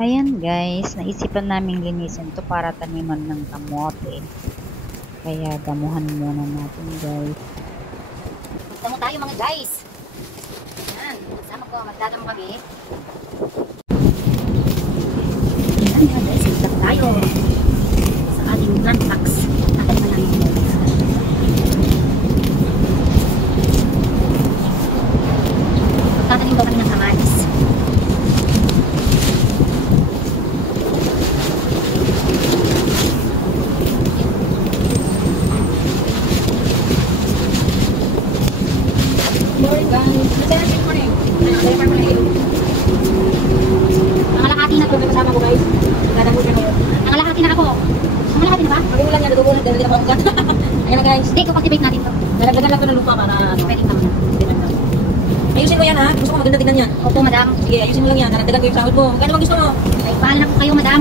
Ayan guys, naisipan namin linisin to para taniman ng kamote. Kaya damuhan muna natin guys. Damo tayo mga guys. Ayan, sama ko, magdadamo kami. Ayan mga guys, magdadamo tayo sa ating plant box. Atin na lang yun. Magtatanim daw kami ng kamatis. Nangalahati na to, may kasama ko guys. Dadamo siya ngayon. Nangalahati na ako. Nangalahati na ba? Magulang yan, natutunan dahil hindi na makugat. Ayan na guys. Hindi, cultivate natin to. Nalagdagan lang to ng lupa para pwedeng naman na. Ayusin mo yan ha. Gusto ko maganda tignan yan. Opo madam. Sige, ayusin mo lang yan. Nalagdagan ko yung sahod mo. Magkano bang gusto mo? Ay, pahala na po kayo madam.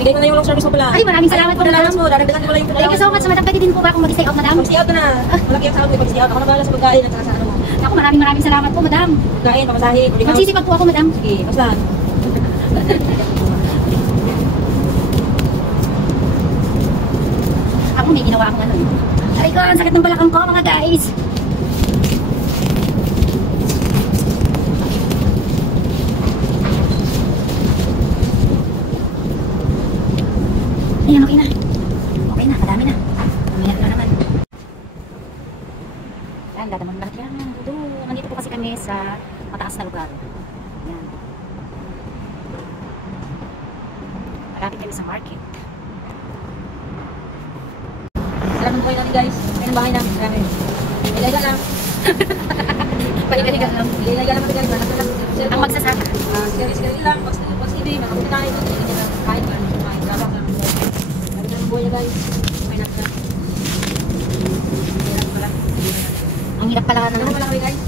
Ibigay ko na yung long service mo pala. Ay, maraming salamat po madam. Dadagdagan ko lang yung thank you so much madam. Pwede din po ba akong mag-stay out madam? Mag-stay out ka na. Malaki ang sahod mo. Mag-stay out. Ako na bahala sa pagkain at saka sa ano mo. Ako, maraming salamat po madam. Pagkain, pamasahe. Magsisipag po ako madam. Sige, basta. Ako may ginawa akong ano. Aray ko, ang sakit ng balakang ko mga guys. Ayan, okay na. Okay na, madami na. Umiyak na naman. Ayan, dadamon lahat yan. Nandito po kasi kami sa mataas na lugar. Ayan. Malapit kami sa market. Salamat po natin guys. Ayan ang bahay namin. Marami. Ilaga lang. Paliga lang. Ilaga lang guys. Ang magsasaka. Sigari lang. Pag-TV. Makapunta tayo. Kahit ba. Kahit ba. Buhay na guys. May nakita. Ang hirap pala na. Ang hirap pala kami guys.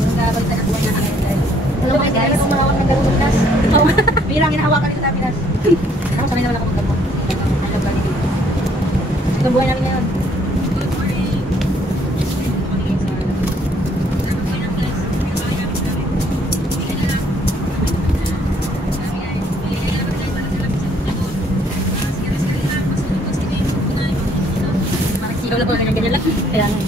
Ang nabalitan ang buhay na kami guys. Hello mga guys. Kung mahawak ng gano'n Pinas. Birang inahawakan nila sa Pinas. Ako sanay naman ako magkabot. Ito ang buhay namin ngayon. Good morning. Wala po ganyan lang. Kaya nga.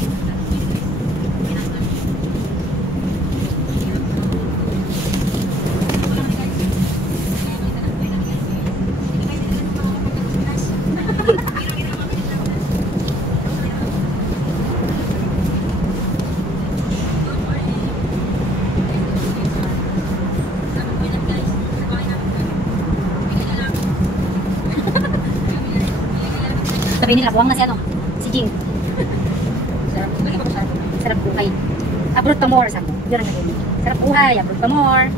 Sabihin nila, buwang na si ano? Si Jing. Sarap buhay. Abroad pa more, sabi. Yun ang naging. Sarap buhay, abroad pa more.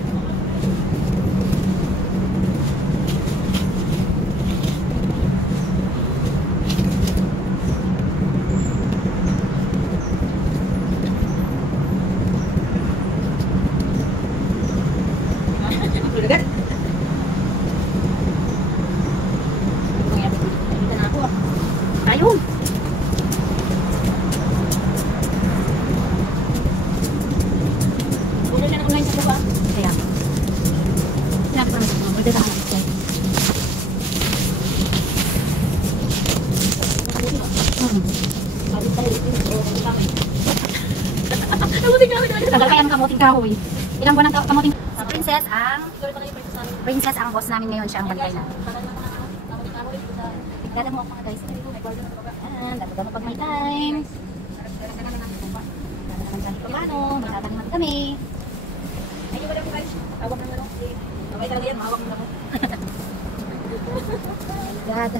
Ayun! Ulo na online sa buwa. Kaya. Sinabi ko naman sa mga order na alam ko. Tagal kaya ng kamuting kahoy. Ilang buwan ng kamuting. Princess ang boss namin ngayon. Siya ang bantay na. Dada mo ako mga guys. Dada mo pag may time. Paano? Magtataniman kami. Ayun wala po guys. Tawag na lang. Kamay talaga yan. Mahawak na ako. God.